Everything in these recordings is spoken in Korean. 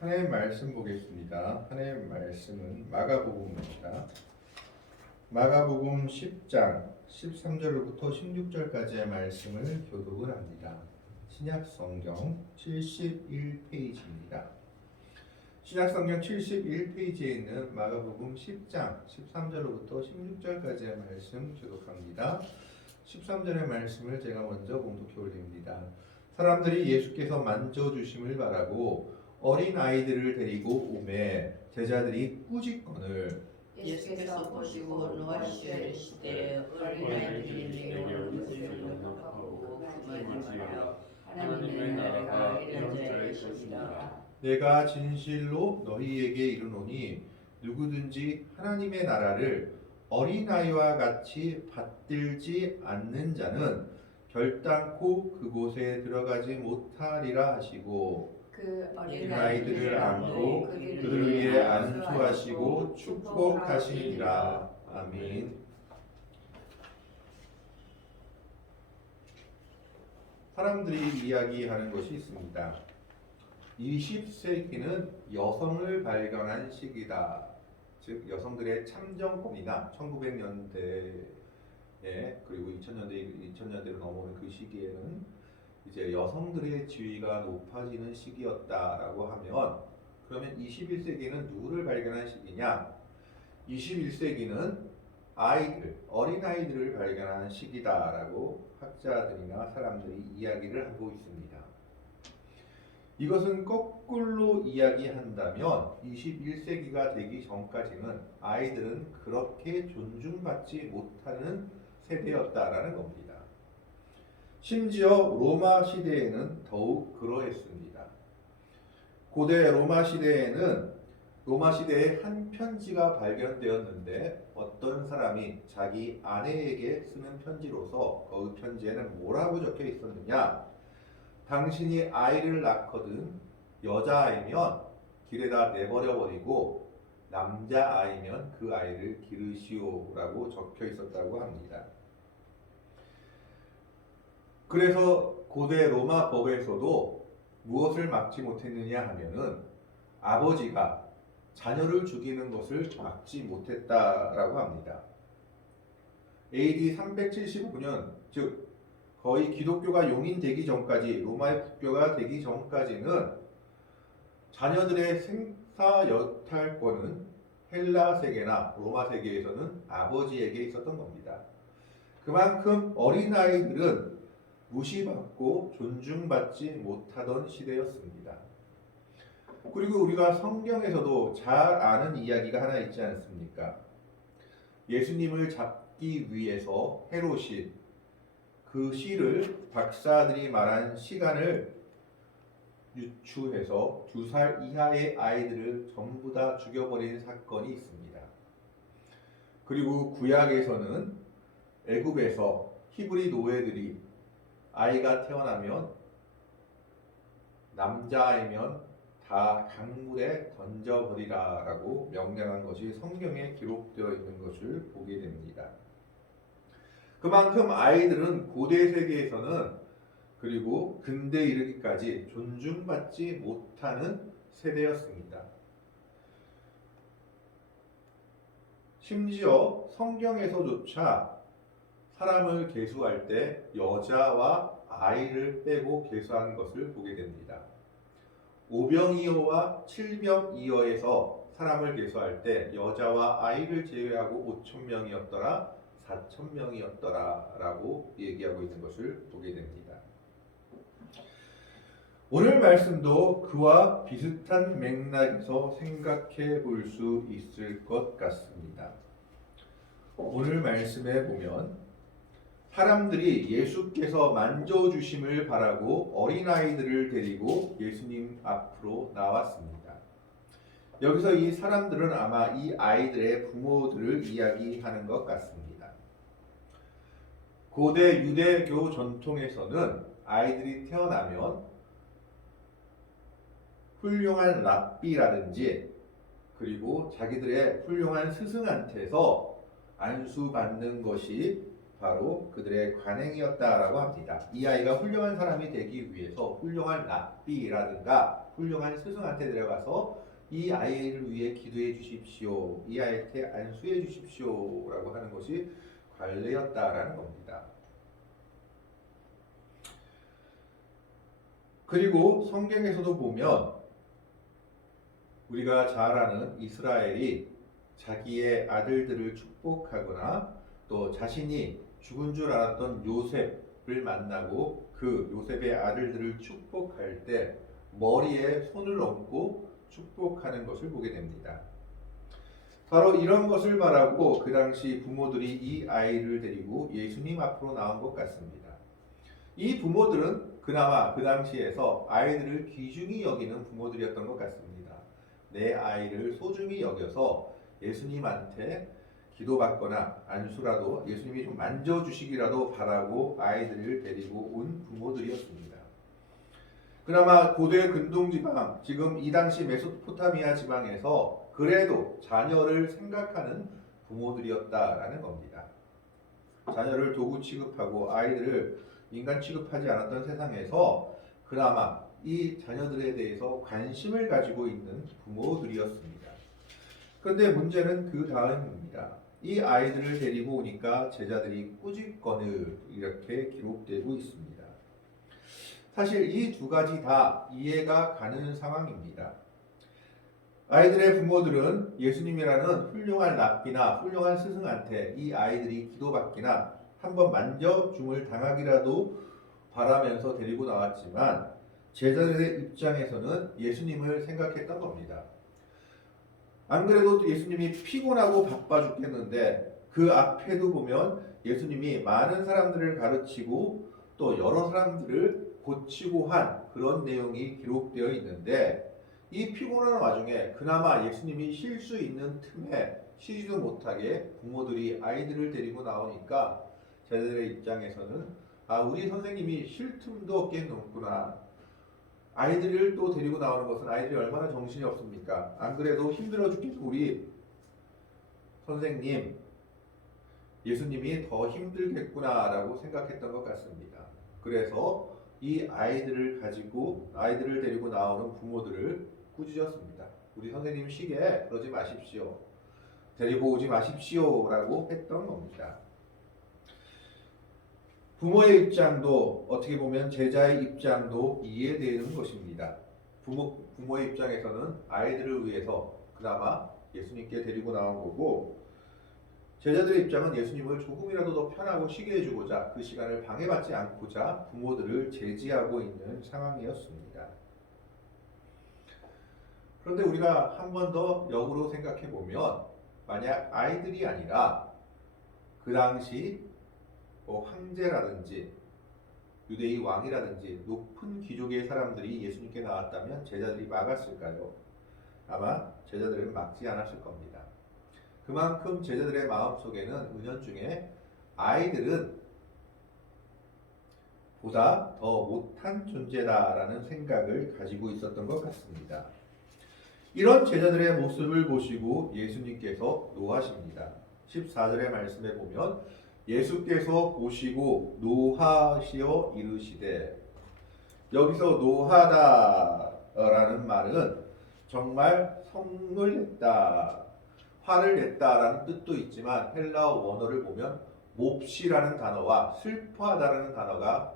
하나님 말씀 보겠습니다. 하나님 말씀은 마가복음입니다. 마가복음 10장 13절부터 16절까지의 말씀을 교독을 합니다. 신약 성경 71페이지입니다. 신약 성경 71페이지에 있는 마가복음 10장 13절부터 16절까지의 말씀 교독합니다. 13절의 말씀을 제가 먼저 봉독해 올립니다. 사람들이 예수께서 만져주심을 바라고 어린 아이들을 데리고 오매 제자들이 꾸짖거늘 예수께서 보시고 노하시어 이르시되 어린아이들이 내게 오는 것을 용납하고 금하지 말라. 하나님의 나라가 이런 자의 것이니라. 내가 진실로 너희에게 이르노니 누구든지 하나님의 나라를 어린아이와 같이 받들지 않는 자는 결단코 그곳에 들어가지 못하리라 하시고 그 어린아이들을 안고 그들 위에 안수하시고 축복하시니라. 아멘. 사람들이 이야기하는 것이 있습니다. 20세기는 여성을 발견한 시기다. 즉 여성들의 참정권이나 1900년대에 그리고 2000년대로 넘어오는 그 시기에는 이제 여성들의 지위가 높아지는 시기였다라고 하면, 그러면 21세기는 누구를 발견한 시기냐? 21세기는 어린아이들을 발견한 시기다라고 학자들이나 사람들이 이야기를 하고 있습니다. 이것은 거꾸로 이야기한다면 21세기가 되기 전까지는 아이들은 그렇게 존중받지 못하는 세대였다라는 겁니다. 심지어 로마 시대에는 더욱 그러했습니다. 고대 로마 시대에 한 편지가 발견되었는데 어떤 사람이 자기 아내에게 쓰는 편지로서 그 편지에는 뭐라고 적혀 있었느냐? 당신이 아이를 낳거든 여자아이면 길에다 내버려 버리고 남자아이면 그 아이를 기르시오라고 적혀 있었다고 합니다. 그래서 고대 로마 법에서도 무엇을 막지 못했느냐 하면은 아버지가 자녀를 죽이는 것을 막지 못했다라고 합니다. AD 375년, 즉 거의 기독교가 용인되기 전까지, 로마의 국교가 되기 전까지는 자녀들의 생사 여탈권은 헬라 세계나 로마 세계에서는 아버지에게 있었던 겁니다. 그만큼 어린아이들은 무시받고 존중받지 못하던 시대였습니다. 그리고 우리가 성경에서도 잘 아는 이야기가 하나 있지 않습니까? 예수님을 잡기 위해서 헤롯이 그 시를 박사들이 말한 시간을 유추해서 2살 이하의 아이들을 전부 다 죽여버린 사건이 있습니다. 그리고 구약에서는 애굽에서 히브리 노예들이 아이가 태어나면 남자아이면 다 강물에 던져버리라 라고 명령한 것이 성경에 기록되어 있는 것을 보게 됩니다. 그만큼 아이들은 고대 세계에서는 그리고 근대에 이르기까지 존중받지 못하는 세대였습니다. 심지어 성경에서조차 사람을 계수할 때 여자와 아이를 빼고 계수한 것을 보게 됩니다. 오병이어와 칠병이어에서 사람을 계수할 때 여자와 아이를 제외하고 5,000명이었더라 4,000명이었더라 라고 얘기하고 있는 것을 보게 됩니다. 오늘 말씀도 그와 비슷한 맥락에서 생각해 볼 수 있을 것 같습니다. 오늘 말씀에 보면 사람들이 예수께서 만져주심을 바라고 어린아이들을 데리고 예수님 앞으로 나왔습니다. 여기서 이 사람들은 아마 이 아이들의 부모들을 이야기하는 것 같습니다. 고대 유대교 전통에서는 아이들이 태어나면 훌륭한 랍비라든지 그리고 자기들의 훌륭한 스승한테서 안수받는 것이 바로 그들의 관행이었다라고 합니다. 이 아이가 훌륭한 사람이 되기 위해서 훌륭한 랍비라든가 훌륭한 스승한테 데려가서 이 아이를 위해 기도해 주십시오. 이 아이한테 안수해 주십시오라고 하는 것이 관례였다라는 겁니다. 그리고 성경에서도 보면 우리가 잘 아는 이스라엘이 자기의 아들들을 축복하거나 또 자신이 죽은 줄 알았던 요셉을 만나고 그 요셉의 아들들을 축복할 때 머리에 손을 얹고 축복하는 것을 보게 됩니다. 바로 이런 것을 바라고 그 당시 부모들이 이 아이를 데리고 예수님 앞으로 나온 것 같습니다. 이 부모들은 그나마 그 당시에서 아이들을 귀중히 여기는 부모들이었던 것 같습니다. 내 아이를 소중히 여겨서 예수님한테 기도받거나 안수라도 예수님이 좀 만져주시기라도 바라고 아이들을 데리고 온 부모들이었습니다. 그나마 고대 근동지방, 지금 이 당시 메소포타미아 지방에서 그래도 자녀를 생각하는 부모들이었다라는 겁니다. 자녀를 도구 취급하고 아이들을 인간 취급하지 않았던 세상에서 그나마 이 자녀들에 대해서 관심을 가지고 있는 부모들이었습니다. 그런데 문제는 그 다음입니다. 이 아이들을 데리고 오니까 제자들이 꾸짖거늘 이렇게 기록되고 있습니다. 사실 이 두 가지 다 이해가 가는 상황입니다. 아이들의 부모들은 예수님이라는 훌륭한 랍비나 훌륭한 스승한테 이 아이들이 기도받기나 한번 만져줌을 당하기라도 바라면서 데리고 나왔지만 제자들의 입장에서는 예수님을 생각했던 겁니다. 안 그래도 예수님이 피곤하고 바빠 죽겠는데 그 앞에도 보면 예수님이 많은 사람들을 가르치고 또 여러 사람들을 고치고 한 그런 내용이 기록되어 있는데 이 피곤한 와중에 그나마 예수님이 쉴 수 있는 틈에 쉬지도 못하게 부모들이 아이들을 데리고 나오니까 제자들의 입장에서는 우리 선생님이 쉴 틈도 없겠는구나. 아이들을 또 데리고 나오는 것은 아이들이 얼마나 정신이 없습니까? 안 그래도 힘들어 죽겠는 우리 선생님, 예수님이 더 힘들겠구나라고 생각했던 것 같습니다. 그래서 이 아이들을 데리고 나오는 부모들을 꾸짖었습니다. 우리 선생님 쉬게 그러지 마십시오. 데리고 오지 마십시오라고 했던 겁니다. 부모의 입장도 어떻게 보면 제자의 입장도 이해되는 것입니다. 부모의 입장에서는 아이들을 위해서 그나마 예수님께 데리고 나온 거고 제자들의 입장은 예수님을 조금이라도 더 편하고 쉬게 해주고자 그 시간을 방해받지 않고자 부모들을 제지하고 있는 상황이었습니다. 그런데 우리가 한 번 더 역으로 생각해 보면 만약 아이들이 아니라 그 당시 황제라든지 유대의 왕이라든지 높은 귀족의 사람들이 예수님께 나왔다면 제자들이 막았을까요? 아마 제자들은 막지 않았을 겁니다. 그만큼 제자들의 마음속에는 은연중에 아이들은 보다 더 못한 존재다라는 생각을 가지고 있었던 것 같습니다. 이런 제자들의 모습을 보시고 예수님께서 노하십니다. 14절의 말씀에 보면 예수께서 보시고 노하시어 이르시되, 여기서 노하다라는 말은 정말 성을 냈다, 화를 냈다라는 뜻도 있지만 헬라어 원어를 보면 몹시라는 단어와 슬퍼하다라는 단어가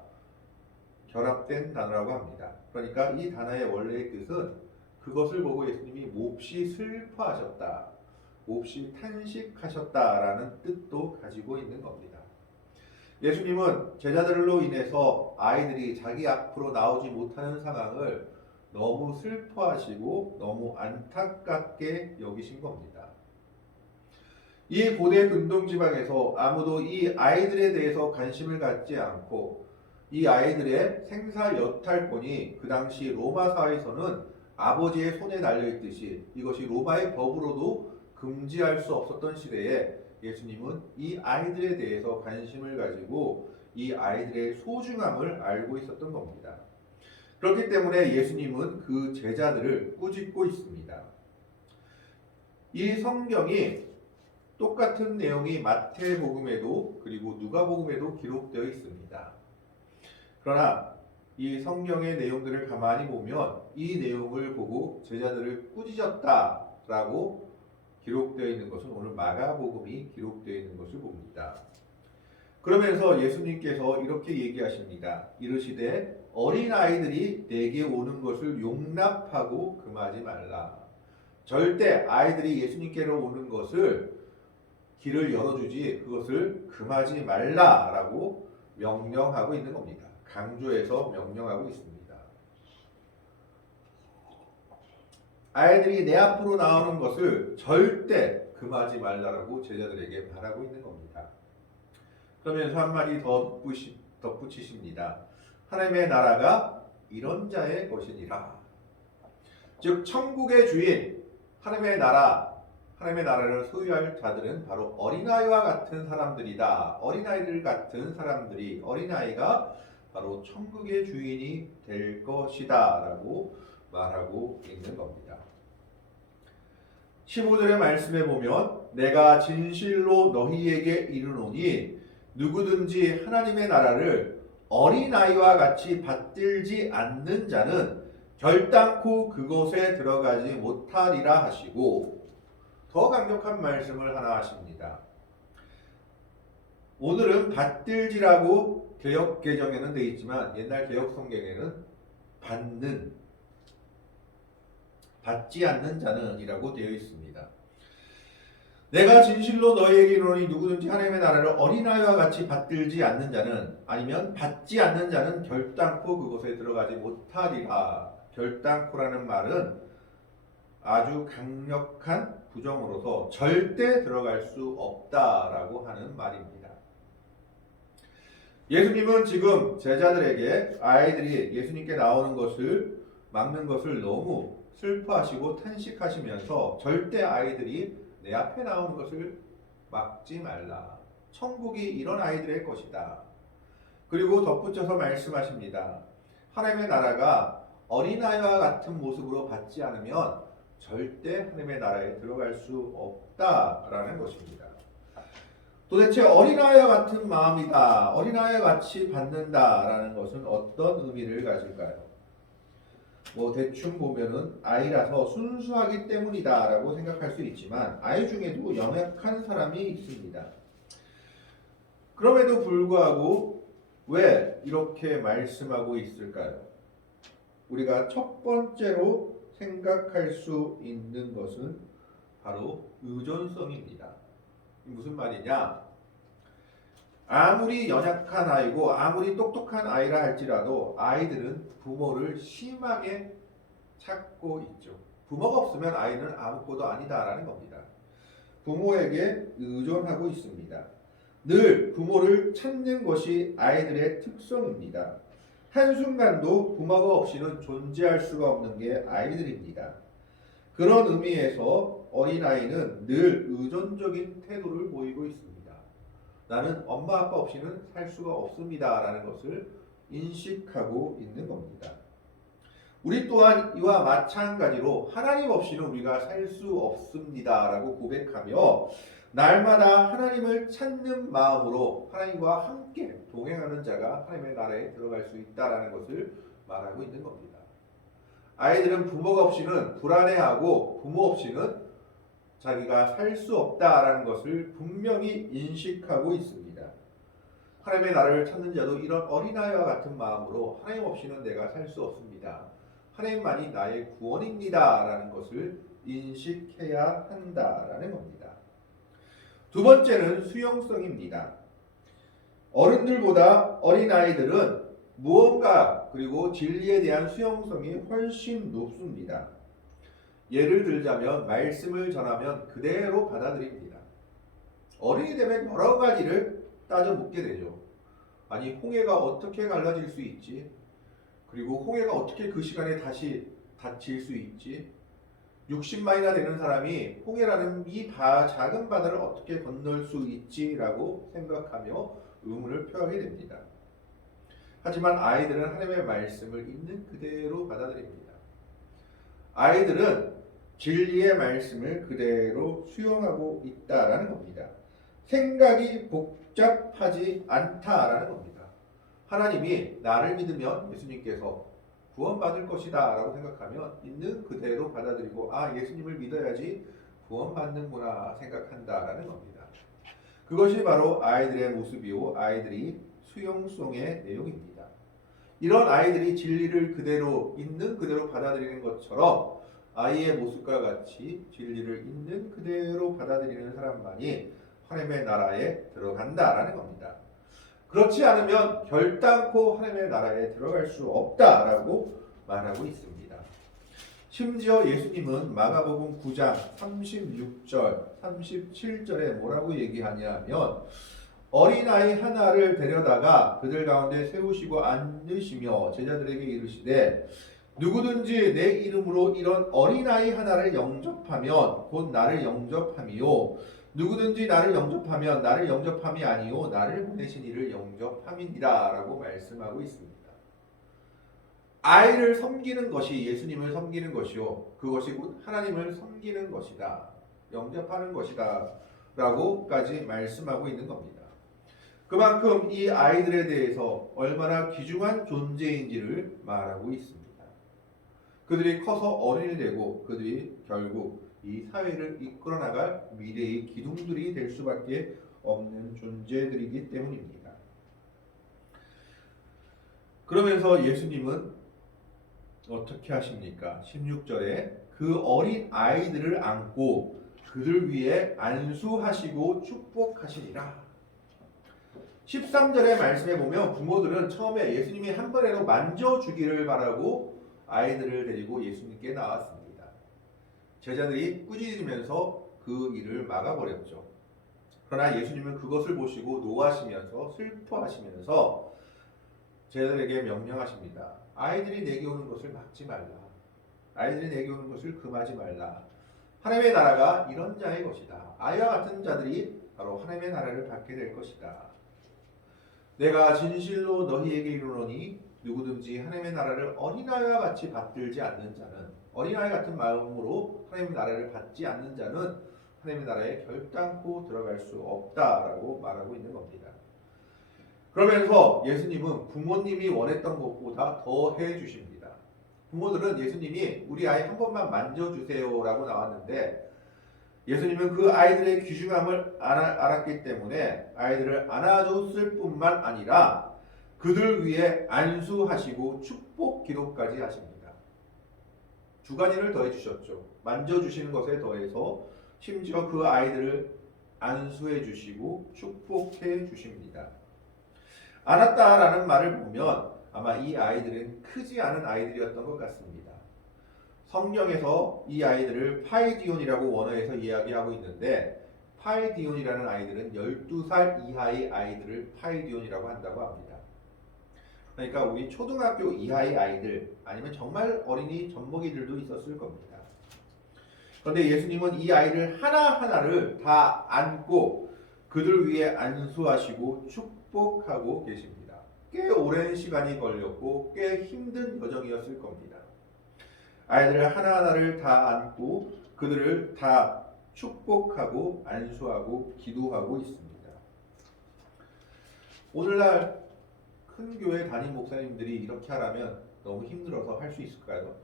결합된 단어라고 합니다. 그러니까 이 단어의 원래의 뜻은 그것을 보고 예수님이 몹시 슬퍼하셨다, 몹시 탄식하셨다라는 뜻도 가지고 있는 겁니다. 예수님은 제자들로 인해서 아이들이 자기 앞으로 나오지 못하는 상황을 너무 슬퍼하시고 너무 안타깝게 여기신 겁니다. 이 고대 근동지방에서 아무도 이 아이들에 대해서 관심을 갖지 않고 이 아이들의 생사 여탈권이 그 당시 로마 사회에서는 아버지의 손에 달려있듯이 이것이 로마의 법으로도 금지할 수 없었던 시대에 예수님은 이 아이들에 대해서 관심을 가지고 이 아이들의 소중함을 알고 있었던 겁니다. 그렇기 때문에 예수님은 그 제자들을 꾸짖고 있습니다. 이 성경이 똑같은 내용이 마태복음에도 그리고 누가복음에도 기록되어 있습니다. 그러나 이 성경의 내용들을 가만히 보면 이 내용을 보고 제자들을 꾸짖었다라고 기록되어 있는 것은 오늘 마가복음이 기록되어 있는 것을 봅니다. 그러면서 예수님께서 이렇게 얘기하십니다. 이르시되 어린아이들이 내게 오는 것을 용납하고 금하지 말라. 절대 아이들이 예수님께로 오는 것을 길을 열어주지 그것을 금하지 말라라고 명령하고 있는 겁니다. 강조해서 명령하고 있습니다. 아이들이 내 앞으로 나오는 것을 절대 금하지 말라라고 제자들에게 바라고 있는 겁니다. 그러면서 한마디 더 덧붙이십니다. 하나님의 나라가 이런 자의 것이니라. 즉 천국의 주인 하나님의 나라를 소유할 자들은 바로 어린아이와 같은 사람들이다. 어린아이들 같은 사람들이 어린아이가 바로 천국의 주인이 될 것이다 라고 말하고 있는 겁니다. 15절의 말씀에 보면 내가 진실로 너희에게 이르노니 누구든지 하나님의 나라를 어린아이와 같이 받들지 않는 자는 결단코 그곳에 들어가지 못하리라 하시고 더 강력한 말씀을 하나 하십니다. 오늘은 받들지라고 개역 개정에는 되어 있지만 옛날 개역 성경에는 받지 않는 자는 이라고 되어 있습니다. 내가 진실로 너희에게 이르노니 누구든지 하나님의 나라를 어린아이와 같이 받들지 않는 자는 아니면 받지 않는 자는 결단코 그곳에 들어가지 못하리라. 결단코라는 말은 아주 강력한 부정으로서 절대 들어갈 수 없다라고 하는 말입니다. 예수님은 지금 제자들에게 아이들이 예수님께 나오는 것을 막는 것을 너무 슬퍼하시고 탄식하시면서 절대 아이들이 내 앞에 나오는 것을 막지 말라. 천국이 이런 아이들의 것이다. 그리고 덧붙여서 말씀하십니다. 하나님의 나라가 어린아이와 같은 모습으로 받지 않으면 절대 하나님의 나라에 들어갈 수 없다라는 것입니다. 도대체 어린아이와 같은 마음이다, 어린아이와 같이 받는다라는 것은 어떤 의미를 가질까요? 대충 보면은 아이라서 순수하기 때문이다라고 생각할 수 있지만 아이 중에도 연약한 사람이 있습니다. 그럼에도 불구하고 왜 이렇게 말씀하고 있을까요? 우리가 첫 번째로 생각할 수 있는 것은 바로 의존성입니다. 무슨 말이냐? 아무리 연약한 아이고 아무리 똑똑한 아이라 할지라도 아이들은 부모를 심하게 찾고 있죠. 부모가 없으면 아이는 아무것도 아니다라는 겁니다. 부모에게 의존하고 있습니다. 늘 부모를 찾는 것이 아이들의 특성입니다. 한순간도 부모가 없이는 존재할 수가 없는 게 아이들입니다. 그런 의미에서 어린아이는 늘 의존적인 태도를 보이고 있습니다. 나는 엄마 아빠 없이는 살 수가 없습니다 라는 것을 인식하고 있는 겁니다. 우리 또한 이와 마찬가지로 하나님 없이는 우리가 살 수 없습니다 라고 고백하며 날마다 하나님을 찾는 마음으로 하나님과 함께 동행하는 자가 하나님의 나라에 들어갈 수 있다라는 것을 말하고 있는 겁니다. 아이들은 부모가 없이는 불안해하고 부모 없이는 자기가 살 수 없다라는 것을 분명히 인식하고 있습니다. 하나님의 나라를 찾는 자도 이런 어린아이와 같은 마음으로 하나님 없이는 내가 살 수 없습니다. 하나님만이 나의 구원입니다 라는 것을 인식해야 한다라는 겁니다. 두 번째는 수용성입니다. 어른들보다 어린아이들은 무언가 그리고 진리에 대한 수용성이 훨씬 높습니다. 예를 들자면 말씀을 전하면 그대로 받아들입니다. 어른이 되면 여러 가지를 따져 묻게 되죠. 아니 홍해가 어떻게 갈라질 수 있지? 그리고 홍해가 어떻게 그 시간에 다시 닫힐 수 있지? 60만이나 되는 사람이 홍해라는 이 작은 바다를 어떻게 건널 수 있지라고 생각하며 의문을 표하게 됩니다. 하지만 아이들은 하나님의 말씀을 있는 그대로 받아들입니다. 아이들은 진리의 말씀을 그대로 수용하고 있다라는 겁니다. 생각이 복잡하지 않다라는 겁니다. 하나님이 나를 믿으면 예수님께서 구원받을 것이다 라고 생각하면 있는 그대로 받아들이고 예수님을 믿어야지 구원받는구나 생각한다라는 겁니다. 그것이 바로 아이들의 모습이고 아이들이 수용성의 내용입니다. 이런 아이들이 진리를 그대로 있는 그대로 받아들이는 것처럼 아이의 모습과 같이 진리를 있는 그대로 받아들이는 사람만이 하나님의 나라에 들어간다라는 겁니다. 그렇지 않으면 결단코 하나님의 나라에 들어갈 수 없다라고 말하고 있습니다. 심지어 예수님은 마가복음 9장 36절, 37절에 뭐라고 얘기하냐면 어린아이 하나를 데려다가 그들 가운데 세우시고 앉으시며 제자들에게 이르시되 누구든지 내 이름으로 이런 어린아이 하나를 영접하면 곧 나를 영접함이요 누구든지 나를 영접하면 나를 영접함이 아니요 나를 보내신 이를 영접함이니라 라고 말씀하고 있습니다. 아이를 섬기는 것이 예수님을 섬기는 것이요 그것이 곧 하나님을 섬기는 것이다. 영접하는 것이다 라고까지 말씀하고 있는 겁니다. 그만큼 이 아이들에 대해서 얼마나 귀중한 존재인지를 말하고 있습니다. 그들이 커서 어른이 되고 그들이 결국 이 사회를 이끌어 나갈 미래의 기둥들이 될 수밖에 없는 존재들이기 때문입니다. 그러면서 예수님은 어떻게 하십니까? 16절에 그 어린 아이들을 안고 그들 위에 안수하시고 축복하시니라. 13절의 말씀에 보면 부모들은 처음에 예수님이 한 번이라도 만져주기를 바라고 아이들을 데리고 예수님께 나왔습니다. 제자들이 꾸짖으면서 그 일을 막아버렸죠. 그러나 예수님은 그것을 보시고 노하시면서 슬퍼하시면서 제자들에게 명령하십니다. 아이들이 내게 오는 것을 막지 말라. 아이들이 내게 오는 것을 금하지 말라. 하나님의 나라가 이런 자의 것이다. 아이와 같은 자들이 바로 하나님의 나라를 받게 될 것이다. 내가 진실로 너희에게 이르노니 누구든지 하나님의 나라를 어린아이와 같이 받들지 않는 자는 어린아이 같은 마음으로 하나님의 나라를 받지 않는 자는 하나님의 나라에 결단코 들어갈 수 없다라고 말하고 있는 겁니다. 그러면서 예수님은 부모님이 원했던 것보다 더 해주십니다. 부모들은 예수님이 우리 아이 한 번만 만져주세요라고 나왔는데 예수님은 그 아이들의 귀중함을 알았기 때문에 아이들을 안아줬을 뿐만 아니라 그들 위해 안수하시고 축복 기도까지 하십니다. 두 가지를 더해 주셨죠. 만져주시는 것에 더해서 심지어 그 아이들을 안수해 주시고 축복해 주십니다. 안았다라는 말을 보면 아마 이 아이들은 크지 않은 아이들이었던 것 같습니다. 성경에서 이 아이들을 파이디온이라고 원어에서 이야기하고 있는데 파이디온이라는 아이들은 12살 이하의 아이들을 파이디온이라고 한다고 합니다. 그러니까 우리 초등학교 이하의 아이들 아니면 정말 어린이 젖먹이들도 있었을 겁니다. 그런데 예수님은 이 아이들 하나하나를 다 안고 그들 위해 안수하시고 축복하고 계십니다. 꽤 오랜 시간이 걸렸고 꽤 힘든 여정이었을 겁니다. 아이들 하나하나를 다 안고 그들을 다 축복하고 안수하고 기도하고 있습니다. 오늘날 큰 교회 담임 목사님들이 이렇게 하라면 너무 힘들어서 할 수 있을까요?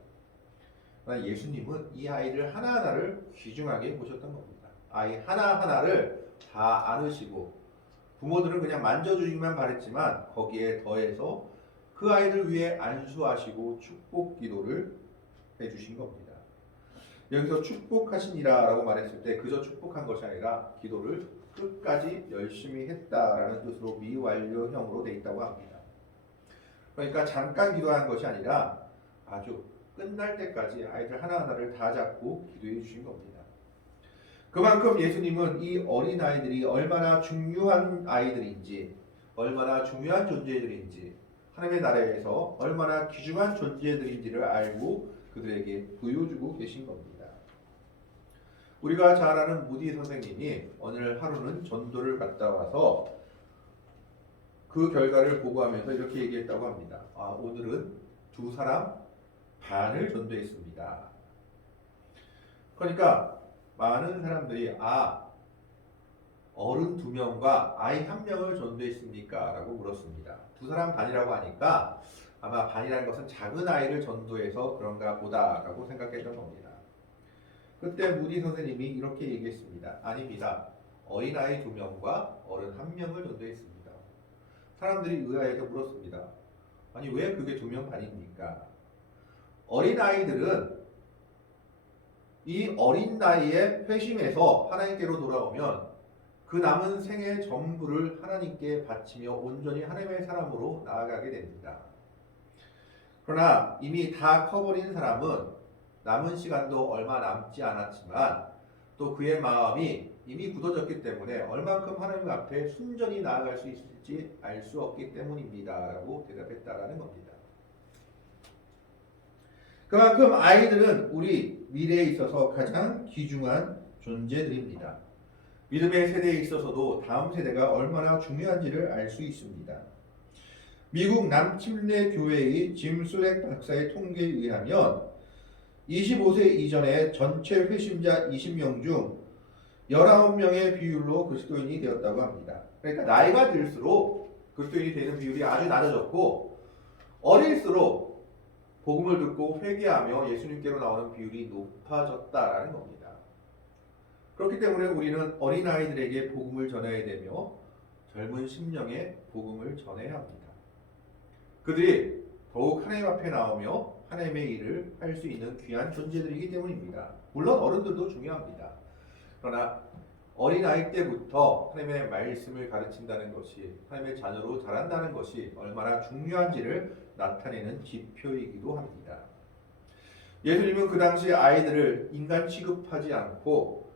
예수님은 이 아이들 하나하나를 귀중하게 보셨던 겁니다. 아이 하나하나를 다 안으시고 부모들은 그냥 만져주기만 바랬지만 거기에 더해서 그 아이들 위해 안수하시고 축복 기도를 해주신 겁니다. 여기서 축복하시니라 라고 말했을 때 그저 축복한 것이 아니라 기도를 끝까지 열심히 했다라는 뜻으로 미완료형으로 되어 있다고 합니다. 그러니까 잠깐 기도한 것이 아니라 아주 끝날 때까지 아이들 하나하나를 다 잡고 기도해 주신 겁니다. 그만큼 예수님은 이 어린아이들이 얼마나 중요한 아이들인지 얼마나 중요한 존재들인지 하나님의 나라에서 얼마나 귀중한 존재들인지를 알고 그들에게 보여주고 계신 겁니다. 우리가 잘 아는 무디 선생님이 오늘 하루는 전도를 갔다 와서 그 결과를 보고하면서 이렇게 얘기했다고 합니다. 오늘은 2사람 반을 전도했습니다. 그러니까 많은 사람들이 어른 2명과 아이 1명을 전도했습니까? 라고 물었습니다. 2사람 반이라고 하니까 아마 반이라는 것은 작은 아이를 전도해서 그런가 보다라고 생각했던 겁니다. 그때 무디 선생님이 이렇게 얘기했습니다. 아닙니다. 어린아이 2명과 어른 1명을 전도했습니다. 사람들이 의아해서 물었습니다. 아니 왜 그게 2명 반입니까? 어린아이들은 이 어린 나이에 회심해서 하나님께로 돌아오면 그 남은 생의 전부를 하나님께 바치며 온전히 하나님의 사람으로 나아가게 됩니다. 그러나 이미 다 커버린 사람은 남은 시간도 얼마 남지 않았지만 또 그의 마음이 이미 굳어졌기 때문에 얼만큼 하나님 앞에 순전히 나아갈 수 있을지 알 수 없기 때문입니다. 라고 대답했다라는 겁니다. 그만큼 아이들은 우리 미래에 있어서 가장 귀중한 존재들입니다. 믿음의 세대에 있어서도 다음 세대가 얼마나 중요한지를 알 수 있습니다. 미국 남침례 교회의 짐 슬랙 박사의 통계에 의하면 25세 이전의 전체 회심자 20명 중 19명의 비율로 그리스도인이 되었다고 합니다. 그러니까 나이가 들수록 그리스도인이 되는 비율이 아주 낮아졌고 어릴수록 복음을 듣고 회개하며 예수님께로 나오는 비율이 높아졌다라는 겁니다. 그렇기 때문에 우리는 어린아이들에게 복음을 전해야 되며 젊은 심령에 복음을 전해야 합니다. 그들이 더욱 하나님 앞에 나오며 하나님의 일을 할 수 있는 귀한 존재들이기 때문입니다. 물론 어른들도 중요합니다. 그러나 어린아이 때부터 하나님의 말씀을 가르친다는 것이 하나님의 자녀로 자란다는 것이 얼마나 중요한지를 나타내는 지표이기도 합니다. 예수님은 그 당시 아이들을 인간 취급하지 않고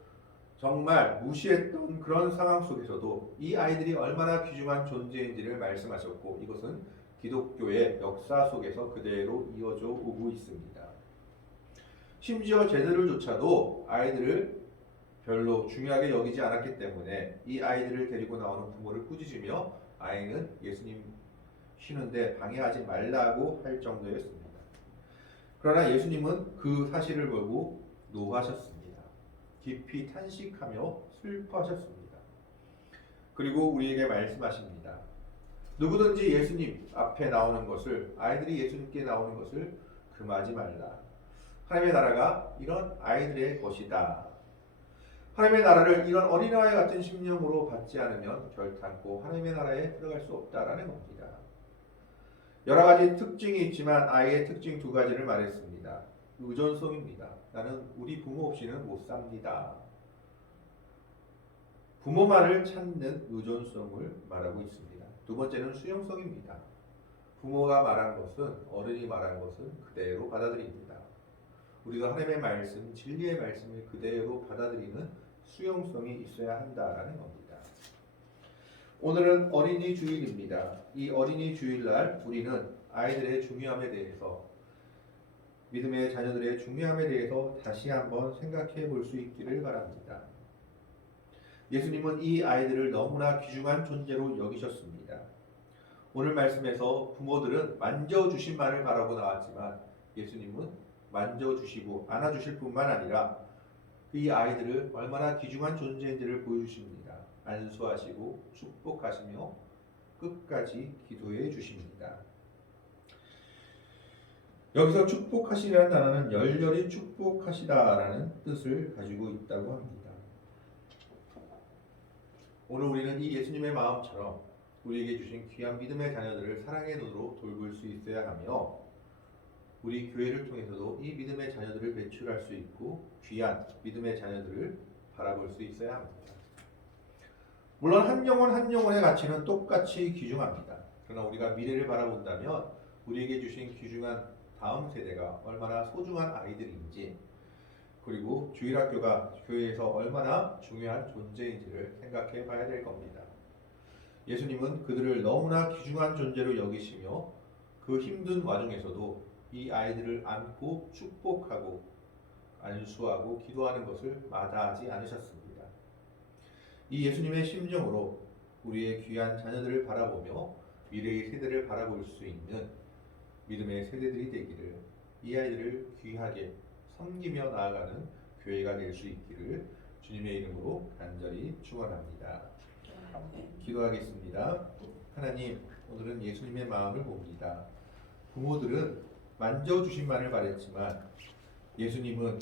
정말 무시했던 그런 상황 속에서도 이 아이들이 얼마나 귀중한 존재인지를 말씀하셨고 이것은 기독교의 역사 속에서 그대로 이어져 오고 있습니다. 심지어 제자들조차도 아이들을 별로 중요하게 여기지 않았기 때문에 이 아이들을 데리고 나오는 부모를 꾸짖으며 아이는 예수님 쉬는데 방해하지 말라고 할 정도였습니다. 그러나 예수님은 그 사실을 보고 노하셨습니다. 깊이 탄식하며 슬퍼하셨습니다. 그리고 우리에게 말씀하십니다. 누구든지 예수님 앞에 나오는 것을 아이들이 예수님께 나오는 것을 금하지 말라. 하나님의 나라가 이런 아이들의 것이다. 하나님의 나라를 이런 어린아이 같은 심령으로 받지 않으면 결탄코 하나님의 나라에 들어갈 수 없다라는 겁니다. 여러 가지 특징이 있지만 아이의 특징 2가지를 말했습니다. 의존성입니다. 나는 우리 부모 없이는 못 삽니다. 부모만을 찾는 의존성을 말하고 있습니다. 2번째는 수용성입니다. 부모가 말한 것은 어른이 말한 것은 그대로 받아들입니다. 우리가 하나님의 말씀, 진리의 말씀을 그대로 받아들이는 수용성이 있어야 한다라는 겁니다. 오늘은 어린이 주일입니다. 이 어린이 주일날 우리는 아이들의 중요함에 대해서 믿음의 자녀들의 중요함에 대해서 다시 한번 생각해 볼 수 있기를 바랍니다. 예수님은 이 아이들을 너무나 귀중한 존재로 여기셨습니다. 오늘 말씀에서 부모들은 만져주신만을 바라고 나왔지만 예수님은 만져주시고 안아주실 뿐만 아니라 이 아이들을 얼마나 귀중한 존재인지를 보여주십니다. 안수하시고 축복하시며 끝까지 기도해 주십니다. 여기서 축복하시라는 단어는 열렬히 축복하시다라는 뜻을 가지고 있다고 합니다. 오늘 우리는 이 예수님의 마음처럼 우리에게 주신 귀한 믿음의 자녀들을 사랑의 눈으로 돌볼 수 있어야 하며 우리 교회를 통해서도 이 믿음의 자녀들을 배출할 수 있고 귀한 믿음의 자녀들을 바라볼 수 있어야 합니다. 물론 한 영혼 한 영혼의 가치는 똑같이 귀중합니다. 그러나 우리가 미래를 바라본다면 우리에게 주신 귀중한 다음 세대가 얼마나 소중한 아이들인지 그리고 주일학교가 교회에서 얼마나 중요한 존재인지를 생각해 봐야 될 겁니다. 예수님은 그들을 너무나 귀중한 존재로 여기시며 그 힘든 와중에서도 이 아이들을 안고 축복하고 안수하고 기도하는 것을 마다하지 않으셨습니다. 이 예수님의 심정으로 우리의 귀한 자녀들을 바라보며 미래의 세대를 바라볼 수 있는 믿음의 세대들이 되기를 이 아이들을 귀하게 섬기며 나아가는 교회가 될 수 있기를 주님의 이름으로 간절히 축원합니다. 기도하겠습니다. 하나님, 오늘은 예수님의 마음을 봅니다. 부모들은 만져주신만을 바랬지만 예수님은